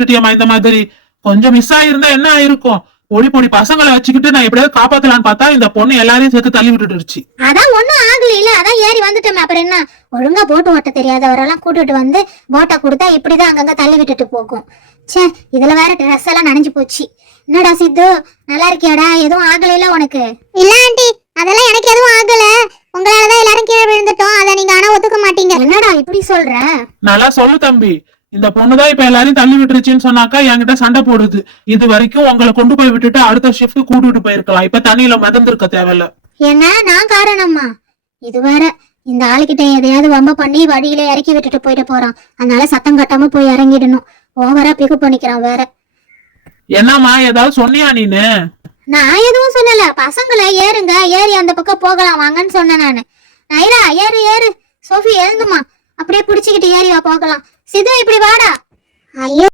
விட்டுட்டியம்மா இந்த மாதிரி. கொஞ்சம் மிஸ் ஆயிருந்தா என்ன ஆயிருக்கும்? பொடி பொடி பசங்களை வச்சுக்கிட்டு நான் எப்படியாவது காப்பாத்தலான்னு பார்த்தா இந்த பொண்ணு எல்லாரையும் சேர்த்து தள்ளி விட்டுடுச்சு. அதான் ஒண்ணும் ஆகல, அதான் ஏறி வந்துட்டோமே. அப்புறம் என்ன, ஒழுங்கா போட்டு ஓட்ட தெரியாதவரெல்லாம் கூட்டிட்டு வந்து போட்டை கொடுத்தா இப்படிதான் அங்கங்க தள்ளி விட்டுட்டு போகும். சே, இதுல வேற ட்ரெஸ் எல்லாம் நனைஞ்சு போச்சு. என்னடா சித்து, நல்லா இருக்கியாடா? எதுவும் ஆகல உனக்கு? இல்ல ஆண்டி, அதெல்லாம் எனக்கு எதுவும் ஆகல. உங்களாலதான் எல்லாரும் கீழே விழுந்துட்டோம். அதை நீங்க ஆனா ஒத்துக்க மாட்டீங்க. என்னடா இப்படி சொல்ற? நல்லா சொல்லு தம்பி. இந்த பொண்ணுதான் இப்ப எல்லாரையும் தள்ளி விட்டுருச்சுன்னு சொன்னாக்கா என்கிட்ட சண்டை போடுது. இது வரைக்கும் உங்களை கொண்டு போய் விட்டுட்டு அடுத்த ஷிஃப்ட் கூட்டிட்டு போயிருக்கலாம். இப்ப தண்ணியில மிதந்திருக்க தேவையில்ல. என்ன நான் காரணமா? இது வேற, இந்த ஆளுகிட்ட எதையாவது வம்ப பண்ணி வழியில இறக்கி விட்டுட்டு போயிட்டு போறான். அதனால சத்தம் கட்டாம போய் இறங்கிடணும். ஓவரா பிக்கப் பண்ணிக்கிறான் வேற. என்னம்மா ஏதாவது சொன்னியா நீனு? நான் எதுவும் சொல்லல. பசங்களை ஏறுங்க, ஏறி அந்த பக்கம் போகலாம் வாங்கன்னு சொன்னேன் நானு. நைரா ஏறு ஏறு, சோஃபி எழுந்துமா, அப்படியே புடிச்சுக்கிட்டு ஏறி வா போகலாம். சிது இப்படி வாடா. ஐயோ